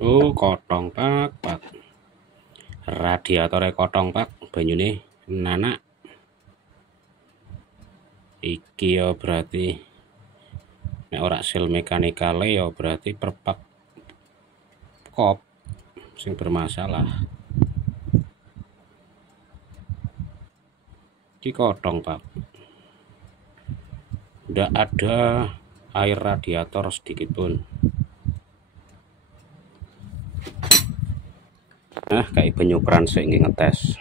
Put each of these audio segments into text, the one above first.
Kotong pak. Radiatornya kotong pak, banyune nanak. Iki ya berarti nek ora sel mekanikale ya berarti perpak kop sing bermasalah. Iki kotong pak, ndak ada air radiator sedikit pun. Nah kayak banyu pransik ngetes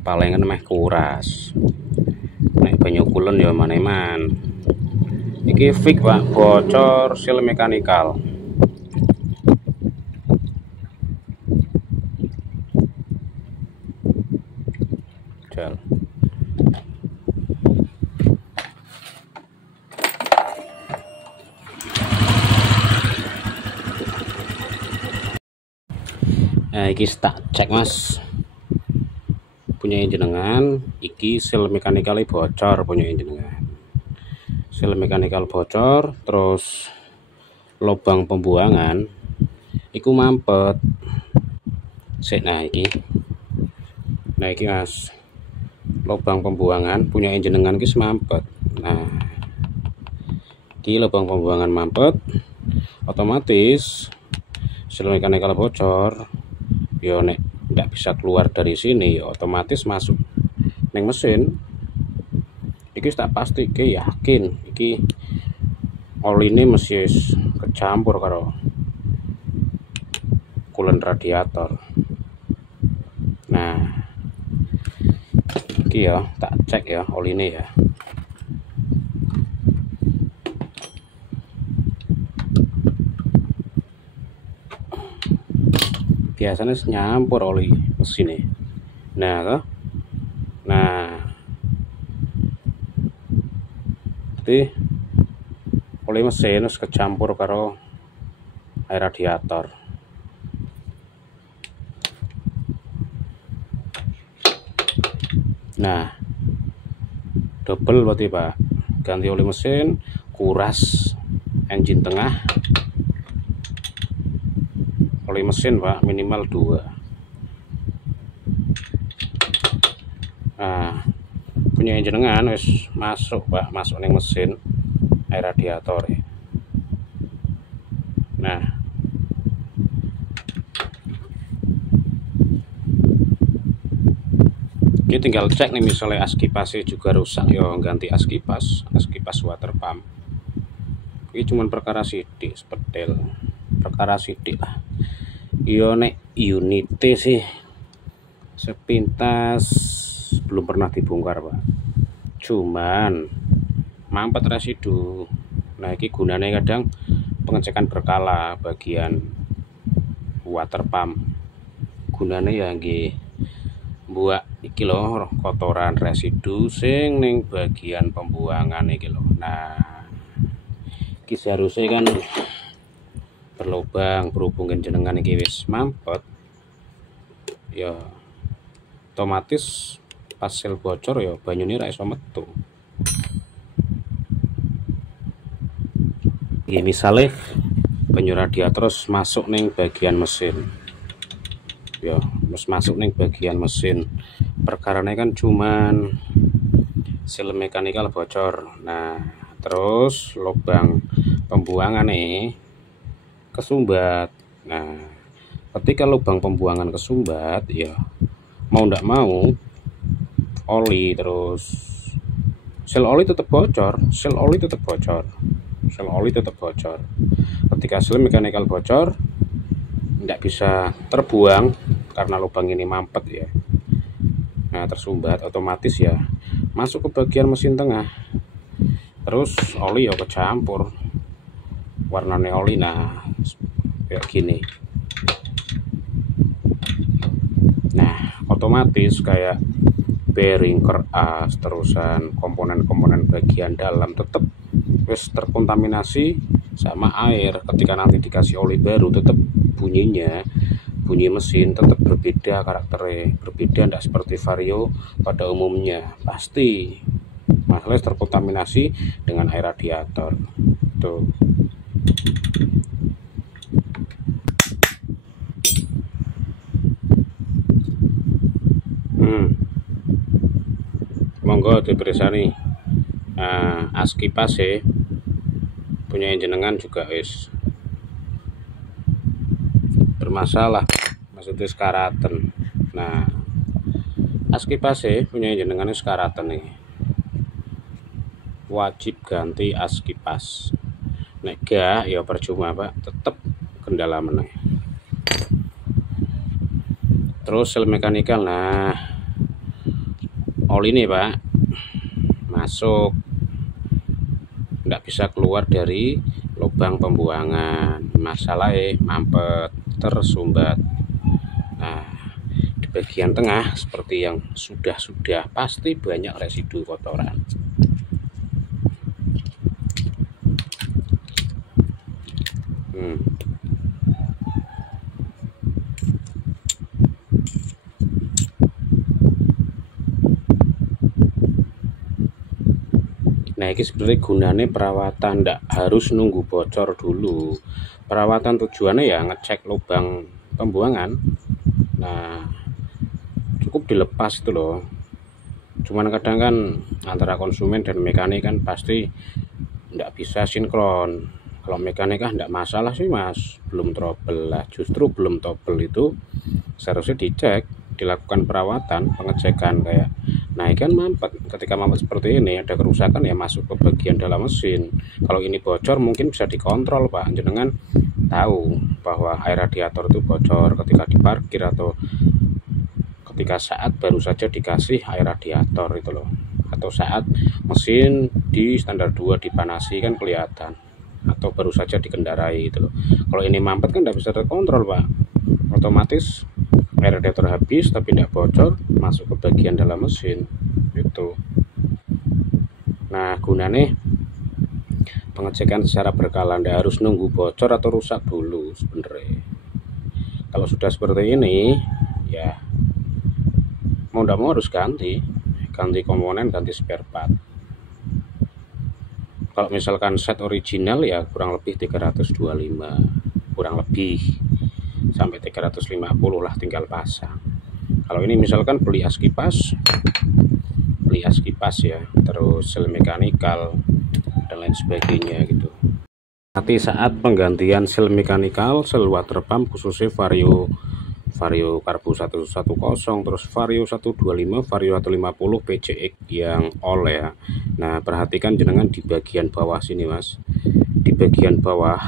palingan meh kuras, nek banyu kulon ya maneman. Iki fix pak, bocor sel mekanikal. Jal. Nah iki tak cek mas, punya jenengan iki sel mekanikal bocor, punya jenengan sel mekanikal bocor, terus lubang pembuangan iku mampet. Nah iki mas, lubang pembuangan punya jenengan iki mampet. Nah iki lubang pembuangan mampet, otomatis sel mekanikal bocor. Yo nek nggak bisa keluar dari sini ya otomatis masuk neng mesin. Iki tak pasti ke yakin iki oli ini mesti kecampur karo coolant radiator. Nah iki ya tak cek ya oli ini ya. Biasanya nyampur oli mesin ini. Nah jadi oli mesin harus kecampur karo air radiator. Nah double berarti pak, ganti oli mesin, kuras engine tengah, oli mesin pak minimal 2. Nah punya jenengan wis masuk pak, masuk neng mesin air radiator ya. Nah ini tinggal cek nih, misalnya as kipasnya juga rusak ya ganti as kipas water pump. Ini cuman perkara sidik, sepetil perkara sidik lah. Yo nek unite sih sepintas belum pernah dibongkar pak, cuman mampet residu. Nah ini gunanya kadang pengecekan berkala bagian water pump, gunanya ya nggih buat iki loh kotoran residu sing ning bagian pembuangan iki loh. Nah iki seharusnya kan berlubang, berhubung jenengan iki wis mampet ya otomatis pas sel bocor ya banyune ra iso metu. Ini misalnya banyu radiator terus masuk ning bagian mesin ya, terus masuk ning bagian mesin, perkaranya kan cuman sel mekanikal bocor. Nah terus lubang pembuangan nih kesumbat. Nah ketika lubang pembuangan kesumbat ya mau ndak mau oli, terus sel oli tetap bocor, ketika sel mekanikal bocor nggak bisa terbuang karena lubang ini mampet ya. Nah tersumbat otomatis ya masuk ke bagian mesin tengah, terus oli ya kecampur warnanya oli. Nah kayak gini. Nah otomatis kayak bearing, keras, terusan komponen-komponen bagian dalam tetap wis terkontaminasi sama air. Ketika nanti dikasih oli baru tetap bunyi mesin tetap berbeda, karakternya berbeda, tidak seperti Vario pada umumnya. Pasti masalah terkontaminasi dengan air radiator tuh. monggo diperiksa nih. As kipas punya jenengan juga wis bermasalah, maksudnya sekaraten. Nah, as kipas punya jenengan sekaraten nih, wajib ganti as kipas. Nek gak ya percuma Pak, tetep kendala meneh. Terus sel mekanikal, nah oli nih Pak masuk, nggak bisa keluar dari lubang pembuangan, masalahnya mampet tersumbat. Nah, di bagian tengah seperti yang sudah pasti banyak residu kotoran. Nah, ini sebenarnya gunanya perawatan, ndak harus nunggu bocor dulu. Perawatan tujuannya ya ngecek lubang pembuangan. Nah, cukup dilepas itu loh. Cuman kadang kan antara konsumen dan mekanik kan pasti ndak bisa sinkron. Kalau mekanik kan ndak masalah sih Mas, belum trouble lah. Justru belum trouble itu seharusnya dicek, dilakukan perawatan, pengecekan kayak. Nah, ikan mampet, ketika mampet seperti ini ada kerusakan ya masuk ke bagian dalam mesin. Kalau ini bocor mungkin bisa dikontrol Pak, jenengan tahu bahwa air radiator itu bocor ketika diparkir atau ketika saat baru saja dikasih air radiator itu loh, atau saat mesin di standar 2 dipanasi kan kelihatan, atau baru saja dikendarai itu loh. Kalau ini mampet kan tidak bisa terkontrol Pak, otomatis air radiator habis tapi tidak bocor masuk ke bagian dalam mesin itu. Nah, gunanya pengecekan secara berkala, tidak harus nunggu bocor atau rusak dulu sebenarnya. Kalau sudah seperti ini ya mau tidak mau harus ganti komponen, ganti spare part. Kalau misalkan set original ya kurang lebih 325, kurang lebih sampai 350 lah, tinggal pasang. Kalau ini misalkan beli as kipas ya, terus sel mekanikal dan lain sebagainya gitu. Nanti saat penggantian sel mekanikal, sel water pump khususnya Vario Karbu 110, terus Vario 125, Vario 150 PCX yang all ya. Nah, perhatikan jenengan di bagian bawah sini Mas, di bagian bawah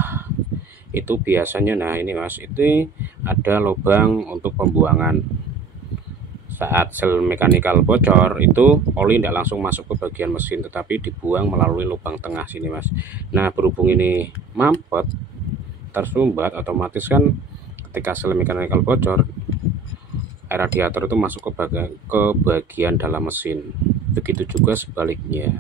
itu biasanya, nah ini Mas, itu ada lubang untuk pembuangan. Saat sel mekanikal bocor itu oli tidak langsung masuk ke bagian mesin, tetapi dibuang melalui lubang tengah sini Mas. Nah, berhubung ini mampet tersumbat, otomatis kan ketika sel mekanikal bocor air radiator itu masuk ke bagian dalam mesin. Begitu juga sebaliknya,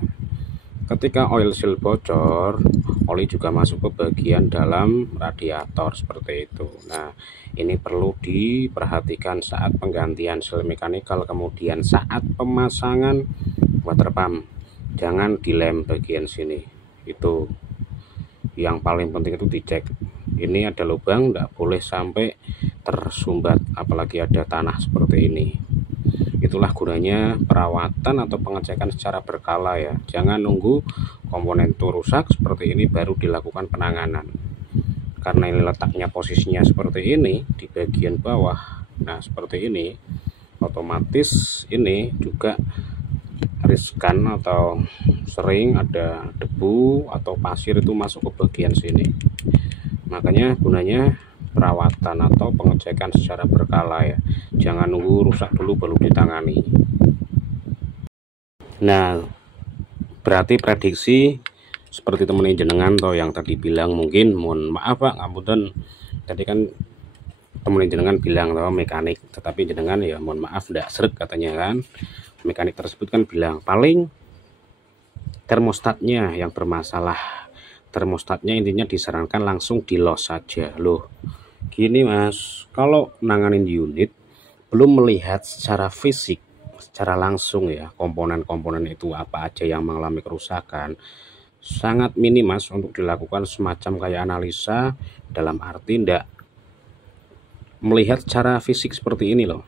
ketika oil seal bocor, oli juga masuk ke bagian dalam radiator seperti itu. Nah, ini perlu diperhatikan saat penggantian sel mekanikal, kemudian saat pemasangan water pump. Jangan dilem bagian sini, itu yang paling penting itu dicek. Ini ada lubang, tidak boleh sampai tersumbat, apalagi ada tanah seperti ini. Itulah gunanya perawatan atau pengecekan secara berkala ya. Jangan nunggu komponen itu rusak seperti ini baru dilakukan penanganan. Karena ini letaknya posisinya seperti ini di bagian bawah. Nah, seperti ini otomatis ini juga riskan atau sering ada debu atau pasir itu masuk ke bagian sini. Makanya gunanya perawatan atau pengecekan secara berkala ya. Jangan nunggu rusak dulu baru ditangani. Nah, berarti prediksi seperti temen jenengan toh yang tadi bilang, mungkin mohon maaf Pak ngapunten, tadi kan temen jenengan bilang toh mekanik, tetapi jenengan ya mohon maaf tidak seret katanya kan. Mekanik tersebut kan bilang paling termostatnya yang bermasalah. Termostatnya intinya disarankan langsung di los saja. Loh, gini Mas, kalau nanganin unit belum melihat secara fisik, secara langsung ya komponen-komponen itu apa aja yang mengalami kerusakan, sangat minim Mas untuk dilakukan semacam kayak analisa, dalam arti ndak melihat secara fisik seperti ini loh.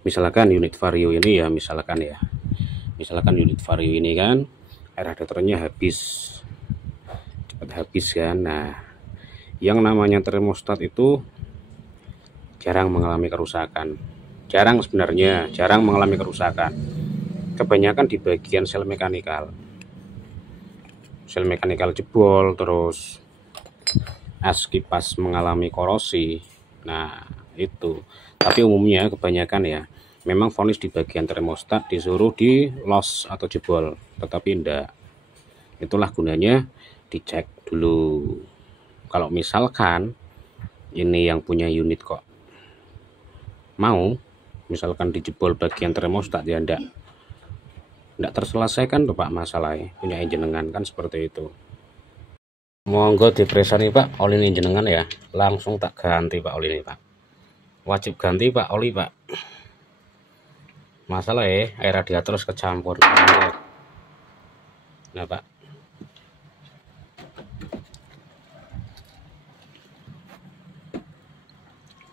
Misalkan unit Vario ini ya, misalkan ya misalkan unit vario ini kan air radiatornya cepat habis kan. Nah, yang namanya termostat itu jarang mengalami kerusakan, sebenarnya jarang mengalami kerusakan. Kebanyakan di bagian sel mekanikal jebol, terus as kipas mengalami korosi. Nah itu, tapi umumnya kebanyakan ya memang vonis di bagian termostat disuruh di los atau jebol, tetapi enggak. Itulah gunanya dicek dulu. Kalau misalkan ini yang punya unit kok mau misalkan dijebol bagian termostat, ya enggak terselesaikan tuh Pak masalahnya, punya jenengan kan seperti itu. Monggo dipresani Pak oli ini jenengan ya, langsung tak ganti Pak oli ini Pak, wajib ganti Pak oli Pak. Masalah ya air radiator terus kecampur. Nah Pak,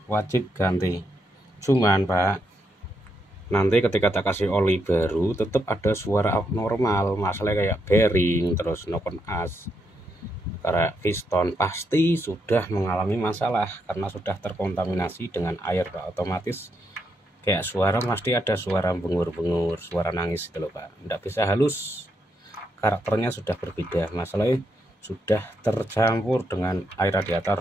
wajib ganti. Cuman Pak, nanti ketika tak kasih oli baru tetap ada suara abnormal, masalahnya kayak bearing, terus knock-on as, karena piston pasti sudah mengalami masalah karena sudah terkontaminasi dengan air Pak. Otomatis kayak suara pasti ada suara bengur-bengur, suara nangis gitu loh Pak. Tidak bisa halus, karakternya sudah berbeda, masalahnya sudah tercampur dengan air radiator.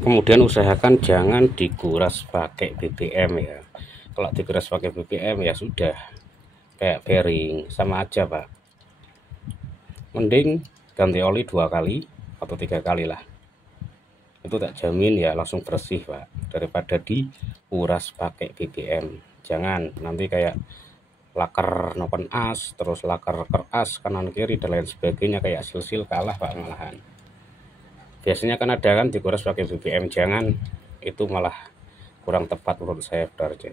Kemudian usahakan jangan dikuras pakai BBM ya. Kalau dikuras pakai BBM ya sudah kayak bearing, sama aja Pak. Mending ganti oli 2 kali atau 3 kali lah. Itu tak jamin ya langsung bersih Pak, daripada dikuras pakai BBM. Jangan nanti kayak laker noken as, terus laker keras kanan kiri dan lain sebagainya, kayak sil-sil kalah Pak malahan. Biasanya kan ada kan dikuras pakai BBM, jangan, itu malah kurang tepat menurut saya, Darja.